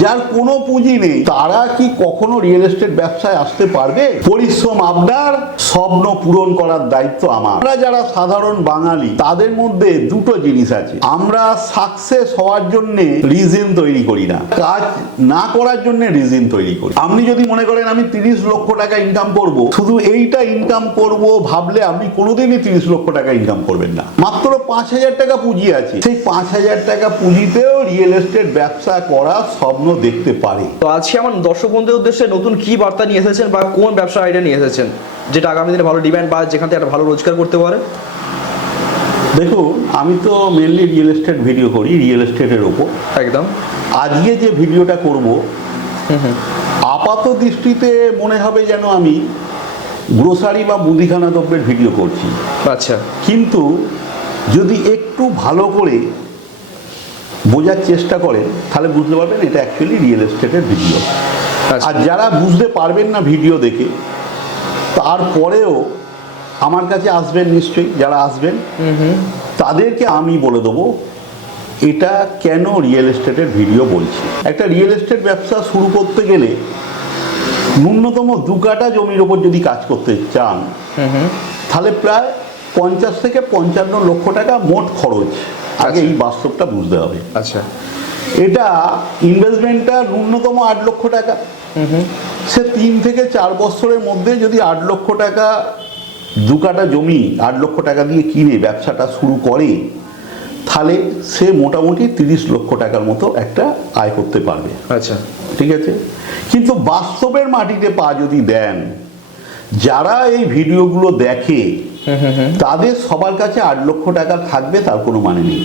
যার কোনো পুঁজি নেই তারা কি কখনো রিয়েল এস্টেট ব্যবসায় আসতে পারবে? পরিশ্রম আপনার, স্বপ্ন পূরণ করার দায়িত্ব আমার। আমরা যারা সাধারণ বাঙালি তাদের মধ্যে দুটো জিনিস আছে, আমরা সাকসেস হওয়ার জন্য রিজন তৈরি করি না, কাজ না করার জন্য রিজন তৈরি করি। আপনি যদি মনে করেন আমি 30 লক্ষ টাকা ইনকাম করব, শুধু এইটা ইনকাম করব ভাবলে আপনি কোনোদিনই 30 লক্ষ টাকা ইনকাম করবেন না। মাত্র 5,000 টাকা পুঁজি আছে, সেই 5,000 টাকা পুঁজিতেও রিয়েল এস্টেট ব্যবসা করা স্বপ্ন দেখতে পারে। তো আজকে আমার দর্শক বন্ধুদের উদ্দেশ্যে নতুন কি বার্তা নিয়ে এসেছেন বা কোন ব্যবসা আইডিয়া নিয়ে এসেছেন যেটা আগামী দিনে ভালো ডিমান্ড বা যেখান থেকে একটা ভালো রোজগার করতে পারে? দেখুন, আমি তো মেনলি রিয়েল এস্টেট ভিডিও করি, রিয়েল এস্টেটের ওপর। একদম। আজকে যে ভিডিওটা করব আপাত দৃষ্টিতে মনে হবে যেন আমি গ্রোসারি বা মুদিখানা দ্রব্যের ভিডিও করছি। আচ্ছা। কিন্তু যদি একটু ভালো করে বোঝার চেষ্টা করেন তাহলে বুঝতে পারবেন এটা অ্যাকচুয়ালি রিয়েল এস্টেটের ভিডিও। আর যারা বুঝতে পারবেন না ভিডিও দেখে, তারপরেও আমার কাছে আসবেন নিশ্চয়ই, যারা আসবেন তাদেরকে আমি বলে দেবো এটা কেন রিয়েল এস্টেটের ভিডিও বলছি। একটা রিয়েল এস্টেট ব্যবসা শুরু করতে গেলে ন্যূনতম 2 কাঠা জমির ওপর যদি কাজ করতে চান তাহলে প্রায় 50 থেকে 55 লক্ষ টাকা মোট খরচ। আগে এই বাস্তবটা বুঝতে হবে। আচ্ছা। এটা ইনভেস্টমেন্টটা ন্যূনতম 8 লক্ষ টাকা। সে 3 থেকে 4 বছরের মধ্যে যদি 8 লক্ষ টাকা 2 কাঠা জমি 8 লক্ষ টাকা দিয়ে কিনে ব্যবসাটা শুরু করে তাহলে সে মোটামুটি 30 লক্ষ টাকার মতো একটা আয় করতে পারবে। আচ্ছা, ঠিক আছে। কিন্তু বাস্তবের মাটিতে পা যদি দেন, যারা এই ভিডিওগুলো দেখে তাদের সবার কাছে 8 লক্ষ টাকা থাকবে তার কোনো মানে নেই।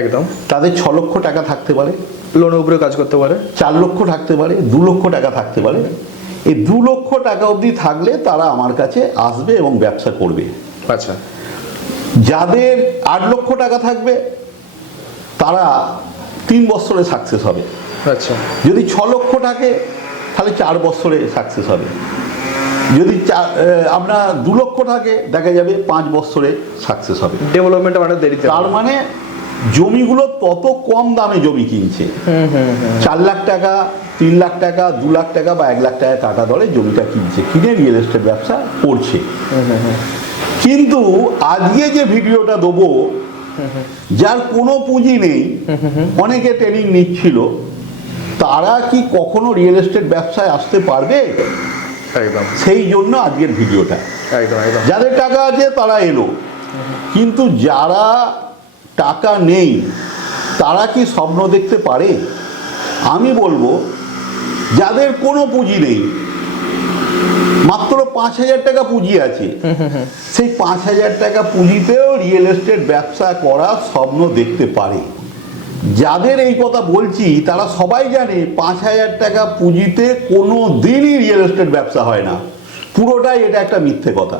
একদম। তাদের 6 লক্ষ টাকা থাকতে পারে, লোনের উপরে কাজ করতে পারে, 4 লক্ষ থাকতে পারে, 2 লক্ষ টাকা থাকতে পারে। এই 2 লক্ষ টাকা অবধি থাকলে তারা আমার কাছে আসবে এবং ব্যবসা করবে। আচ্ছা। যাদের 8 লক্ষ টাকা থাকবে তারা 3 বছরে সাকসেস হবে। আচ্ছা। যদি 6 লক্ষ থাকে তাহলে 4 বছরে সাকসেস হবে। যদি আপনার 2 লক্ষ থাকে দেখা যাবে 5 বছরে সাকসেস হবে। ডেভেলপমেন্ট অনেক দেরিতে। তার মানে জমিগুলো তত কম দামে জমি কিনছে। 4 লাখ টাকা, 3 লাখ টাকা, 2 লাখ টাকা বা 1 লাখ টাকা কাটা দরে জমিটা কিনছে, কিনে রিয়েল এস্টেট ব্যবসা করছে। কিন্তু আজকে যে ভিডিওটা দেবো, যার কোনো পুঁজি নেই, অনেকে ট্রেনিং নিচ্ছিল, তারা কি কখনো রিয়েল এস্টেট ব্যবসায় আসতে পারবে? একদম। সেই জন্য আজকের ভিডিওটা। একদম একদম। যাদের টাকা আছে তারা এলো, কিন্তু যারা টাকা নেই তারা কি স্বপ্ন দেখতে পারে? আমি বলবো যাদের কোনো পুঁজি নেই, মাত্র 5,000 টাকা পুঁজি আছে, সেই 5,000 টাকা পুঁজিতেও রিয়েল এস্টেট ব্যবসা করার স্বপ্ন দেখতে পারে। যাদের এই কথা বলছি তারা সবাই জানে 5,000 টাকা পুঁজিতে কোনো দিনই রিয়েল এস্টেট ব্যবসা হয় না। পুরোটাই এটা একটা মিথ্যে কথা।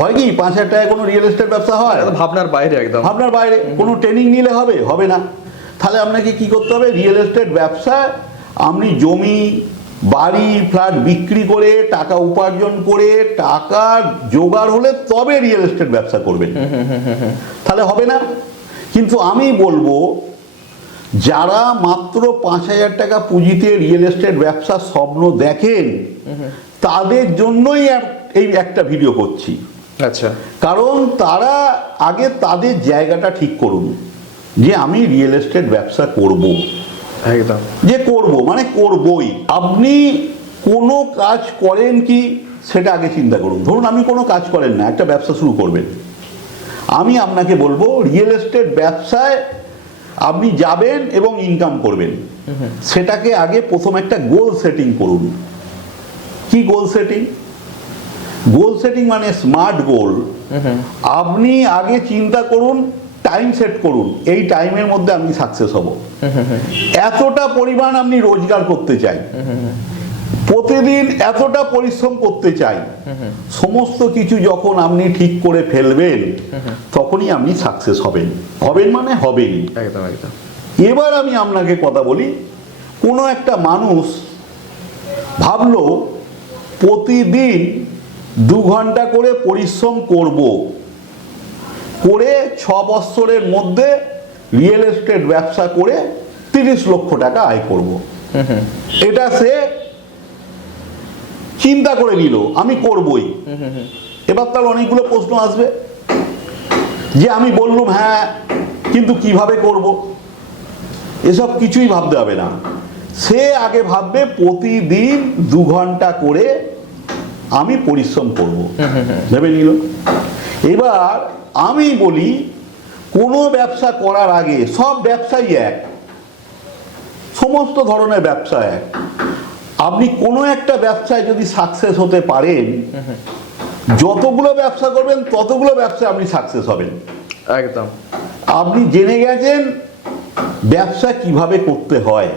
হয় কি 5,000 টাকায় কোনো রিয়েল এস্টেট ব্যবসা হয়? ভাবনার বাইরে। একদম ভাবনার বাইরে। কোনো ট্রেনিং নিলে হবে? হবে না। তাহলে আপনাকে কি করতে হবে? রিয়েল এস্টেট ব্যবসায় আপনি জমি, বাড়ি, ফ্ল্যাট বিক্রি করে টাকা উপার্জন করে টাকা জোগাড় হলে তবে রিয়েল এস্টেট ব্যবসা করবেন, তাহলে হবে না। কিন্তু আমি বলবো যারা মাত্র 5,000 টাকা পুঁজিতে রিয়েল এস্টেট ব্যবসার স্বপ্ন দেখেন তাদের জন্যই এই একটা ভিডিও করছি। আচ্ছা। কারণ তারা আগে তাদের জায়গাটা ঠিক করুন যে আমি রিয়েল এস্টেট ব্যবসা করব। একদম। যে করব মানে করবই। আপনি কোনো কাজ করেন কি সেটা আগে চিন্তা করুন। ধরুন আপনি কোনো কাজ করেন না, একটা ব্যবসা শুরু করবেন, আমি আপনাকে বলবো রিয়েল এস্টেট ব্যবসায় আপনি যাবেন এবং ইনকাম করবেন, সেটাকে আগে প্রথম একটা গোল সেটিং করুন। কি গোল সেটিং? গোল সেটিং মানে স্মার্ট গোল। আপনি আগে চিন্তা করুন, টাইম সেট করুন, এই টাইমের মধ্যে আমি সাকসেস হব, এতটা পরিমাণ আপনি রোজগার করতে চাই, প্রতিদিন এতটা পরিশ্রম করতে চাই। সমস্ত কিছু যখন আপনি ঠিক করে ফেলবেন তখনই আপনি সাকসেস হবেন। হবেন মানে হবেন। একদম একদম। এবার আমি আপনাকে কথা বলি, কোনো একটা মানুষ ভাবলো প্রতিদিন 2 ঘন্টা করে পরিশ্রম করব, করে 6 বছরের মধ্যে রিয়েল এস্টেট ব্যবসা করে 30 লক্ষ টাকা আয় করব। এটা সে চিন্তা করে নিল আমি করবই। এবার তার অনেকগুলো প্রশ্ন আসবে যে আমি বললুম হ্যাঁ, কিন্তু কিভাবে করব, এসব কিছুই ভাবতে হবে না। সে আগে ভাববে প্রতিদিন 2 ঘন্টা করে আমি পরিশ্রম করব, ভেবে নিল। এবার আমি বলি কোনো ব্যবসা করার আগে, সব ব্যবসাই এক, সমস্ত ধরনের ব্যবসা এক, আপনি কোনো একটা ব্যবসায় যদি সাকসেস হতে পারেন, যতগুলো ব্যবসা করবেন ততগুলো ব্যবসায় আপনি সাকসেস হবেন। একদম। আপনি জেনে গেছেন ব্যবসা কিভাবে করতে হয়,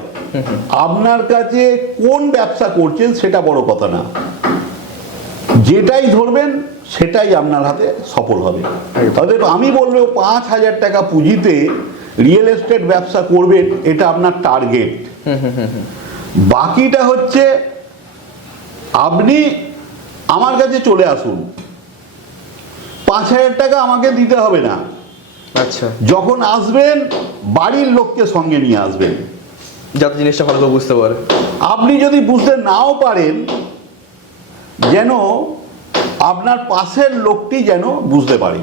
আপনার কাছে কোন ব্যবসা করছেন সেটা বড় কথা না, যেটাই ধরবেন সেটাই আপনার হাতে সফল হবে। তবে আমি বলবো 5,000 টাকা পুঁজিতে রিয়েল এস্টেট ব্যবসা করবেন, এটা আপনার টার্গেট। বাকিটা হচ্ছে আপনি আমার কাছে চলে আসুন, 5,000 টাকা আমাকে দিতে হবে না। আচ্ছা। যখন আসবেন বাড়ির লোককে সঙ্গে নিয়ে আসবেন, যাতে জিনিসটা ভালো করে বুঝতে পারে। আপনি যদি বুঝতে নাও পারেন, যেন আপনার পাশের লোকটি যেন বুঝতে পারে।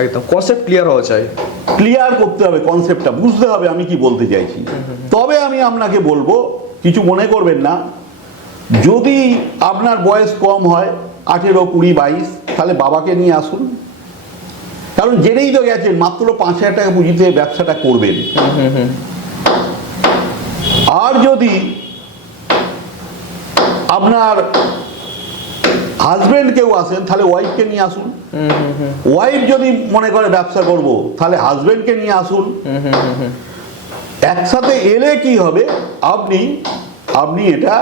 একদম, কনসেপ্ট ক্লিয়ার হওয়া চাই। ক্লিয়ার করতে হবে, কনসেপ্টটা বুঝতে হবে আমি কি বলতে চাইছি। তবে আমি আপনাকে বলবো, কিছু মনে করবেন না, যদি আপনার বয়স কম হয় 18, 20, 22, তাহলে বাবাকে নিয়ে আসুন। কারণ জেনেই তো গেছেন মাত্র 5,000 টাকা পুঁজিতে ব্যবসাটা করবেন। আর যদি আপনার হাজবেন্ড কেউ আসেন, তাহলে ওয়াইফকে নিয়ে আসুন। ওয়াইফ যদি মনে করে ব্যবসা করব, তাহলে হাজবেন্ডকে নিয়ে আসুন। একসাথে এলে কি হবে, আপনি এটা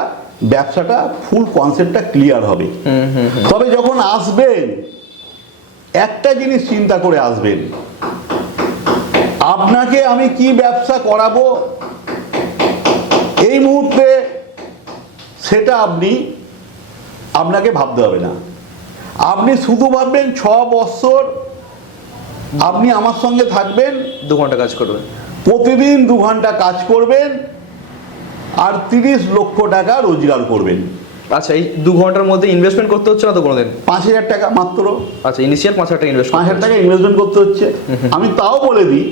ব্যবসাটা ফুল কনসেপ্টটা ক্লিয়ার হবে। তবে যখন আসবেন একটা জিনিস চিন্তা করে আসবেন, আপনাকে আমি কি ব্যবসা করাবো এই মুহূর্তে সেটা আপনাকে ভাবতে হবে না। আপনি শুধু ভাববেন 6 বছর আপনি আমার সঙ্গে থাকবেন, 2 ঘন্টা কাজ করবেন, প্রতিদিন 2 ঘন্টা কাজ করবেন, আর 30 লক্ষ টাকা রোজগার করবেন। আচ্ছা, এই 2 ঘন্টার মধ্যে ইনভেস্টমেন্ট করতে হচ্ছে না তো কোনোদিন? 5,000 টাকা মাত্র। আচ্ছা, ইনিশিয়াল 5,000 টাকা ইনভেস্ট, 5,000 টাকা ইনভেস্টমেন্ট করতে হচ্ছে। আমি তাও বলে দিই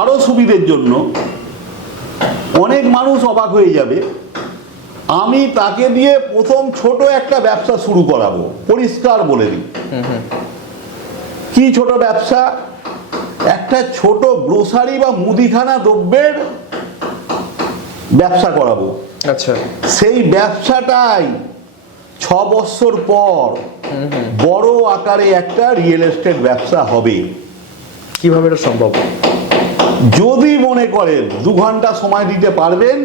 আরো সুবিধের জন্য, অনেক মানুষ অবাক হয়ে যাবে, আমি তাকে দিয়ে প্রথম ছোট একটা ব্যবসা শুরু করাবো। পরিষ্কার বলে দিই কি ছোট ব্যবসা, একটা ছোট গ্রোসারি বা মুদিখানা দ্রব্যের ব্যবসা করাবো। আচ্ছা। সেই ব্যবসাটাই 6 বছর পর বড় আকারে একটা রিয়েল এস্টেট ব্যবসা হবে। কিভাবে এটা সম্ভব? যদি মনে করেন 2 ঘন্টা সময় দিতে পারবেন,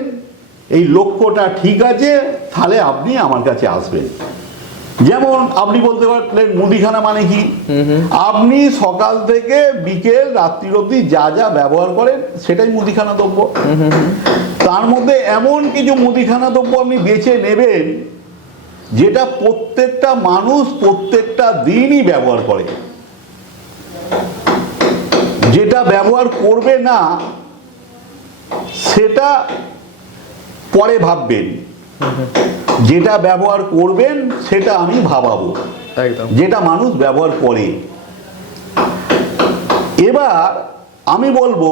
এই লক্ষ্যটা ঠিক আছে, তাহলে আপনি আমার কাছে আসবেন। যেমন আপনি বলতে পারলেন মুদিখানা মানে কি, আপনি সকাল থেকে বিকেল রাত্রি অবধি যা যা ব্যবহার করেন সেটাই মুদিখানা দ্রব্য। তার মধ্যে এমন কিছু মুদিখানা দ্রব্য আপনি বেছে নেবেন যেটা প্রত্যেকটা মানুষ প্রত্যেকটা দিনই ব্যবহার করে। যেটা ব্যবহার করবে না সেটা পরে ভাববেন, যেটা ব্যবহার করবেন সেটা আমি ভাবাবো, একদম, যেটা মানুষ ব্যবহার করে। এবার আমি বলবো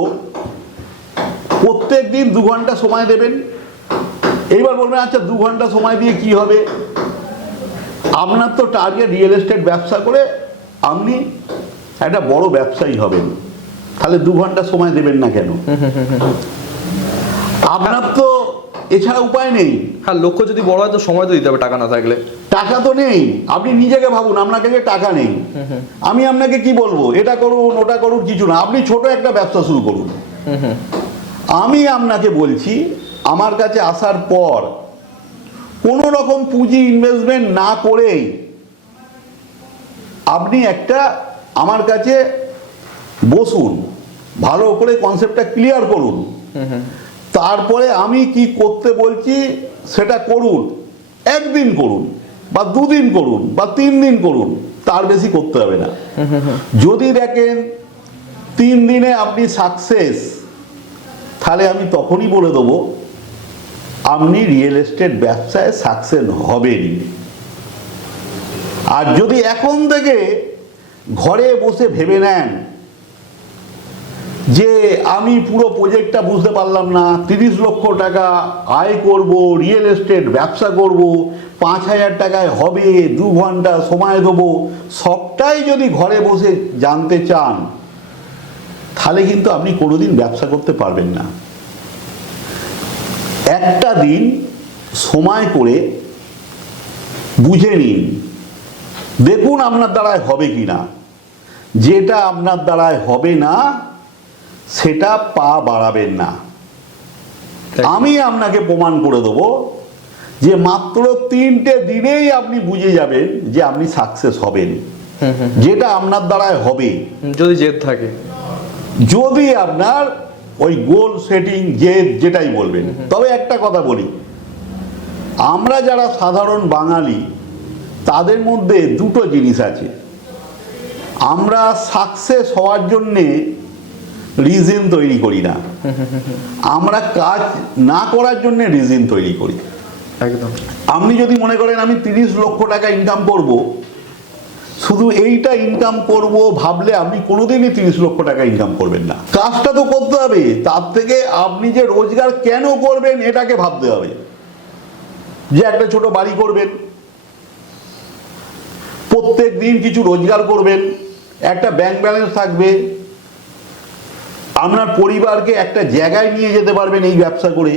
প্রত্যেক দিন 2 ঘন্টা সময় দেবেন। এইবার বলবেন আচ্ছা 2 ঘন্টা সময় দিয়ে কি হবে, আপনার তো টার্গেট রিয়েল এস্টেট ব্যবসা করে আপনি একটা বড় ব্যবসায়ী হবেন, তাহলে 2 ঘন্টা সময় দেবেন না কেন? আপনার তো এছাড়া উপায় নেই। হ্যাঁ, লক্ষ্য যদি বড় হয় তো সময় তো দিতে হবে, টাকা না থাকলে। টাকা তো নেই, আপনি নিজেকে ভাবুন, আপনার কাছে টাকা নেই। আমি আপনাকে কি বলবো এটা করুন ওটা করুন, কিছু না, আপনি ছোট একটা ব্যবসা শুরু করুন। আমি আপনাকে বলছি আমার কাছে আসার পর কোনো রকম পুঁজি ইনভেস্টমেন্ট না করেই আপনি একটা আমার কাছে বসুন, ভালো করে কনসেপ্টটা ক্লিয়ার করুন, তারপরে আমি কি করতে বলছি সেটা করুন। 1 দিন করুন বা 2 দিন করুন বা 3 দিন করুন, তার বেশি করতে হবে না। যদি দেখেন 3 দিনে আপনি সাকসেস, তাহলে আমি তখনই বলে দেবো আপনি রিয়েল এস্টেট ব্যবসায় সাকসেস হবেনই। আর যদি এখন থেকে ঘরে বসে ভেবে নেন যে আমি পুরো প্রজেক্টটা বুঝতে পারলাম না, 30 লক্ষ টাকা আয় করব, রিয়েল এস্টেট ব্যবসা করব, 5,000 টাকায় হবে, 2 ঘন্টা সময় দেবো, সবটাই যদি ঘরে বসে জানতে চান, তাহলে কিন্তু আপনি কোনোদিন ব্যবসা করতে পারবেন না। একটা দিন সময় করে বুঝে নিন, দেখুন আপনার দ্বারায় হবে কি না। যেটা আপনার দ্বারায় হবে না সেটা পা বাড়াবেন না। আমি আপনাকে প্রমাণ করে দেবো যে মাত্র 3টে দিনেই আপনি বুঝে যাবেন যে আপনি সাকসেস হবেন। যেটা আপনার দ্বারায় হবে, যদি জেদ থাকে, যদি আপনার ওই গোল সেটিং যেটাই বলবেন। তবে একটা কথা বলি, আমরা যারা সাধারণ বাঙালি তাদের মধ্যে দুটো জিনিস আছে। আমরা সাকসেস হওয়ার জন্যে রিজন তৈরি করি না, আমরা কাজ না করার জন্য রিজন তৈরি করি। একদম। আপনি যদি মনে করেন আমি 30 লক্ষ টাকা ইনকাম করব, শুধু এইটা ইনকাম করব ভাবলে আপনি কোনোদিনই 30 লক্ষ টাকা ইনকাম করবেন না। কাজটা তো করতে হবে, তার থেকে আপনি যে রোজগার কেন করবেন এটাকে ভাবতে হবে। যে একটা ছোট বাড়ি করবেন, প্রত্যেক দিন কিছু রোজগার করবেন, একটা ব্যাংক ব্যালেন্স থাকবে, আপনার পরিবারকে একটা জায়গায় নিয়ে যেতে পারবেন এই ব্যবসা করে।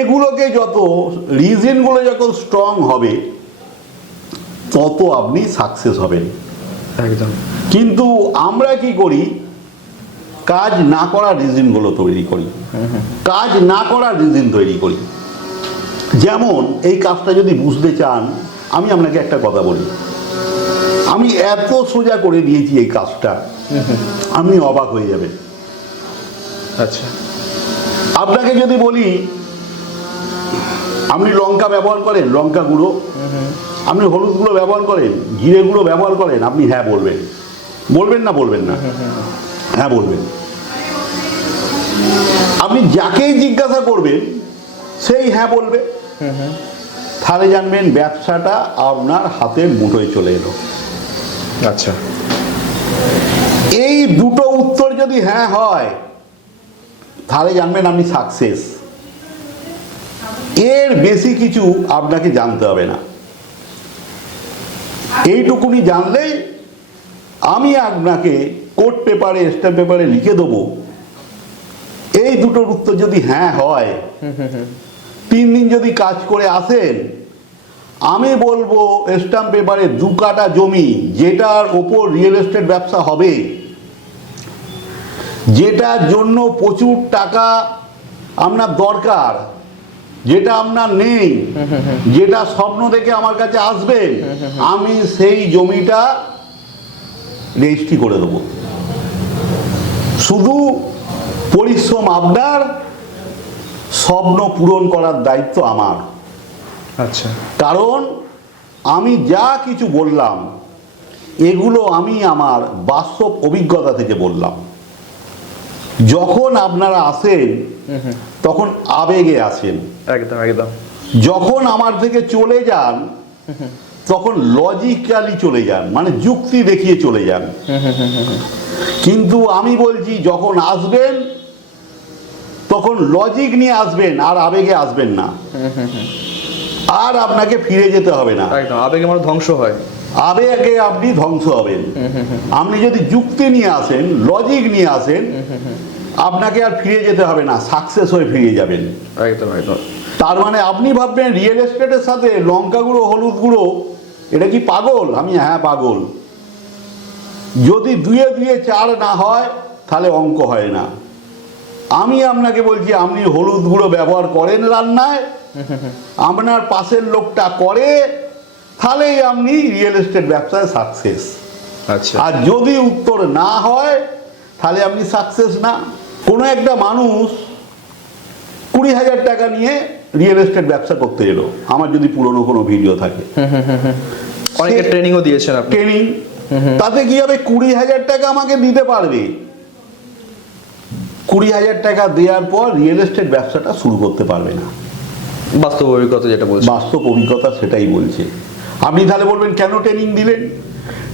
এগুলোকে যত রিজনগুলো যত স্ট্রং হবে তত আপনি সাকসেস হবেন। একদম। কিন্তু আমরা কি করি, কাজ না করার রিজনগুলো তৈরি করি, কাজ না করার রিজন তৈরি করি। যেমন এই কাজটা যদি বুঝতে চান, আমি আপনাকে একটা কথা বলি, আমি এত সোজা করে দিয়েছি এই কাজটা, আপনি অবাক হয়ে যাবেন। আচ্ছা। আপনাকে যদি বলি আপনি লঙ্কা ব্যবহার করেন, লঙ্কা গুঁড়ো, আপনি হলুদ গুঁড়ো ব্যবহার করেন, জিরে গুঁড়ো ব্যবহার করেন, আপনি হ্যাঁ বলবেন। বলবেন না? বলবেন না? হ্যাঁ বলবেন। আপনি যাকেই জিজ্ঞাসা করবেন সেই হ্যাঁ বলবে। তাহলে জানবেন ব্যবসাটা আপনার হাতের মুঠোয় চলে এলো। আচ্ছা। এই দুটো উত্তর যদি হ্যাঁ হয় তাহলে জানবেন আপনি সাকসেস। এর বেশি কিছু আপনাকে জানতে হবে না। এইটুকুনি জানলেই আমি আপনাকে কোর্ট পেপারে, স্ট্যাম্প পেপারে লিখে দেবো। এই দুটোর উত্তর যদি হ্যাঁ হয়, 3 দিন যদি কাজ করে আসেন, আমি বলবো স্ট্যাম্প পেপারে 2 কাঠা জমি, যেটার ওপর রিয়েল এস্টেট ব্যবসা হবে, যেটার জন্য প্রচুর টাকা আপনার দরকার, যেটা আপনার নেই, যেটা স্বপ্ন দেখে আমার কাছে আসবেন, আমি সেই জমিটা রেজিস্ট্রি করে দেবো। শুধু পরিশ্রম আপনার, স্বপ্ন পূরণ করার দায়িত্ব আমার। আচ্ছা। কারণ আমি যা কিছু বললাম এগুলো আমি আমার বাস্তব অভিজ্ঞতা থেকে বললাম। যখন আপনারা আসেন তখন আবেগে আসেন, একদম একদম। যখন আমার থেকে চলে যান তখন লজিক্যালি চলে যান, মানে যুক্তি দেখিয়ে চলে যান। কিন্তু আমি বলছি যখন আসবেন তখন লজিক নিয়ে আসবেন, আর আবেগে আসবেন না। আর আপনাকে ফিরে যেতে হবে না। একদম। আবেগে আমার ধ্বংস হয়, আবেগে আপনি ধ্বংস হবেন। আপনি যদি যুক্তি নিয়ে আসেন, লজিক নিয়ে আসেন, আপনাকে আর ফিরে যেতে হবে না, সাকসেস হয়ে ফিরে যাবেন। একদম একদম। তার মানে আপনি ভাববেন রিয়েল এস্টেটের সাথে লঙ্কা গুঁড়ো, হলুদ গুঁড়ো, এটা কি পাগল? আমি হ্যাঁ পাগল। যদি 2 এ 2 4 না হয় তাহলে অঙ্ক হয় না। আমি আপনাকে বলছি আপনি হলুদ গুঁড়ো ব্যবহার করেন রান্নায়, আপনার পাশের লোকটা করে, তাহলেই আপনি রিয়েল এস্টেট ব্যবসায় সাকসেস। আচ্ছা। আর যদি উত্তর না হয় তাহলে আপনি সাকসেস না। কোনো একটা মানুষ 20,000 টাকা নিয়ে রিয়েল এস্টেট ব্যবসা করতে এলো, আমার যদি পুরনো কোনো ভিডিও থাকে, অনেকে ট্রেনিংও দিয়েছেন আপনি। ট্রেনিং, তাতে কি হবে? 20,000 টাকা আমাকে দিতে পারবে। 20,000 টাকা দেওয়ার পর রিয়েল এস্টেট ব্যবসাটা শুরু করতে পারবে না। বাস্তব অভিজ্ঞতা যেটা বলছেন। বাস্তব অভিজ্ঞতা সেটাই বলছে। আপনি তাহলে বলবেন কেন ট্রেনিং দিলেন?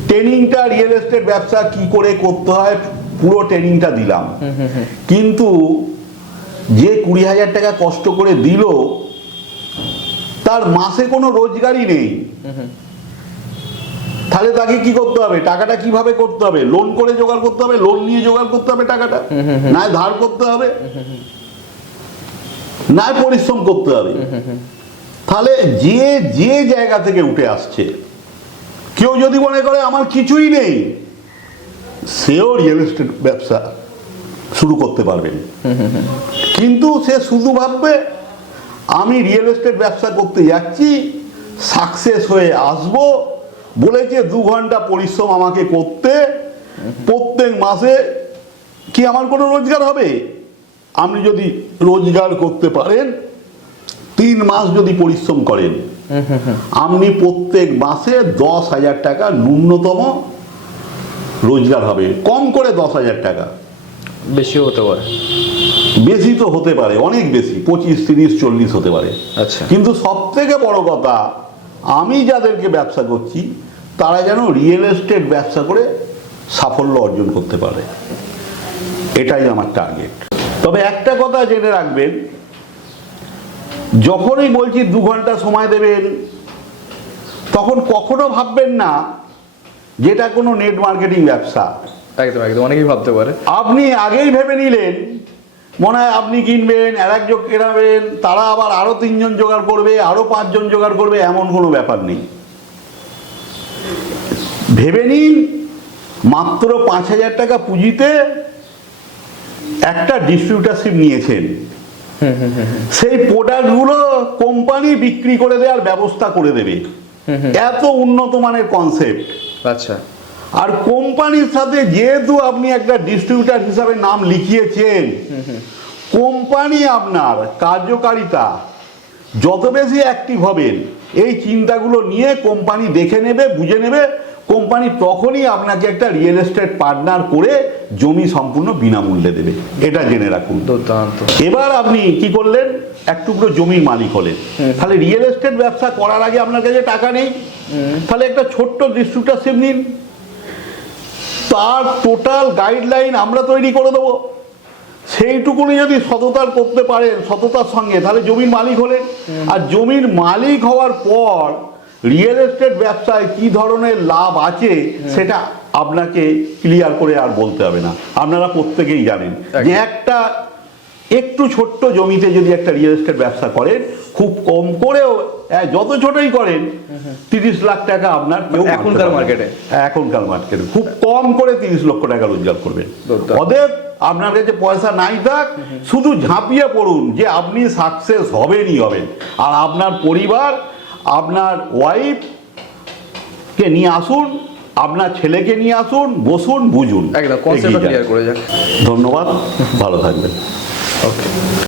ট্রেনিংটা রিয়েল এস্টেট ব্যবসা কি করে করতে হয় পুরো ট্রেনিংটা দিলাম, কিন্তু যে 20,000 টাকা কষ্ট করে দিল তার মাসে কোনো রোজগারই নেই, তাহলে তাকে কি করতে হবে? টাকাটা কিভাবে করতে হবে? লোন করে জোগাড় করতে হবে, লোন নিয়ে জোগাড় করতে হবে টাকাটা, না ধার করতে হবে, না পরিশ্রম করতে হবে। তাহলে যে যে জায়গা থেকে উঠে আসছে, কেউ যদি মনে করে আমার কিছুই নেই, সেও রিয়েল এস্টেট ব্যবসা শুরু করতে পারবেন, কিন্তু সে শুধু ভাববে আমি রিয়েল এস্টেট ব্যবসা করতে যাচ্ছি, সাকসেস হয়ে আসবো, বলেছে 2 ঘন্টা পরিশ্রম আমাকে করতে, প্রত্যেক মাসে কি আমার কোনো রোজগার হবে? আপনি যদি রোজগার করতে পারেন, 3 মাস যদি পরিশ্রম করেন, আপনি প্রত্যেক মাসে 10,000 টাকা ন্যূনতম রোজগার হবে, কম করে 10,000 টাকা। বেশিও হতে পারে, বেশি তো হতে পারে, অনেক বেশি, 25, 30, 40 হতে পারে। আচ্ছা। কিন্তু সব থেকে বড় কথা, আমি যাদেরকে ব্যবসা করছি তারা যেন রিয়েল এস্টেট ব্যবসা করে সাফল্য অর্জন করতে পারে, এটাই আমার টার্গেট। তবে একটা কথা জেনে রাখবেন, যখনই বলছি 2 ঘন্টা সময় দেবেন, তখন কখনো ভাববেন না যেটা কোনো নেট মার্কেটিং ব্যবসা। একদম একদম, অনেকেই ভাবতে পারে। আপনি আগেই ভেবে নিলেন মনে হয় আপনি কিনবেন, আর একজন কেনাবেন, তারা আবার আরো 3 জন জোগাড় করবে, আরো 5 জন জোগাড় করবে, এমন কোনো ব্যাপার নেই। ভেবে নিন মাত্র 5,000 টাকা পুঁজিতে একটা ডিস্ট্রিবিউটারশিপ নিয়েছেন, সেই প্রোডাক্টগুলো কোম্পানি বিক্রি করে দেওয়ার ব্যবস্থা করে দেবে, এত উন্নত মানের কনসেপ্ট। আচ্ছা। আর কোম্পানির সাথে যেহেতু আপনি একটা ডিস্ট্রিবিউটার হিসাবে নাম লিখিয়েছেন, কোম্পানি আপনার কার্যকারিতা যত বেশি অ্যাক্টিভ হবেন, এই চিন্তাগুলো নিয়ে কোম্পানি দেখে নেবে, বুঝে নেবে, কোম্পানি তখনই আপনাকে একটা রিয়েল এস্টেট পার্টনার করে জমি সম্পূর্ণ বিনামূল্যে দেবে, এটা জেনে রাখুন। দুর্দান্ত। এবার আপনি কি করলেন? এক টুকরো জমির মালিক হলেন, তাহলে রিয়েল এস্টেট ব্যবসা করার আগে আপনার কাছে টাকা নেই, তাহলে একটা ছোট্ট ডিস্ট্রিবিউটারশিপ নিন, তার টোটাল গাইডলাইন আমরা তৈরি করে দেবো, সেইটুকুনি যদি সততার করতে পারেন, সততার সঙ্গে, তাহলে জমির মালিক হলেন। আর জমির মালিক হওয়ার পর রিয়েল এস্টেট ব্যবসায় কি ধরনের লাভ আছে সেটা আপনাকে ক্লিয়ার করে আর বলতে হবে না, আপনারা প্রত্যেকেই জানেন যে একটা একটু ছোট্ট জমিতে যদি একটা রিয়েল এস্টেট ব্যবসা করেন, খুব কম করেও যত ছোটই করেন 30 লাখ টাকা আপনার এখনকার মার্কেটে, এখনকার মার্কেটে খুব কম করে 30 লক্ষ টাকা রোজগার করবেন। অতএব আপনার কাছে পয়সা নাই থাক, শুধু ঝাঁপিয়ে পড়ুন যে আপনি সাকসেস হবেনই হবেন, আর আপনার পরিবার, আপনার ওয়াইফ কে নিয়ে আসুন, আপনার ছেলেকে নিয়ে আসুন, বসুন, বুঝুন, একদম কনসেপ্টটা ক্লিয়ার করে যান। ধন্যবাদ, ভালো থাকবেন। ওকে।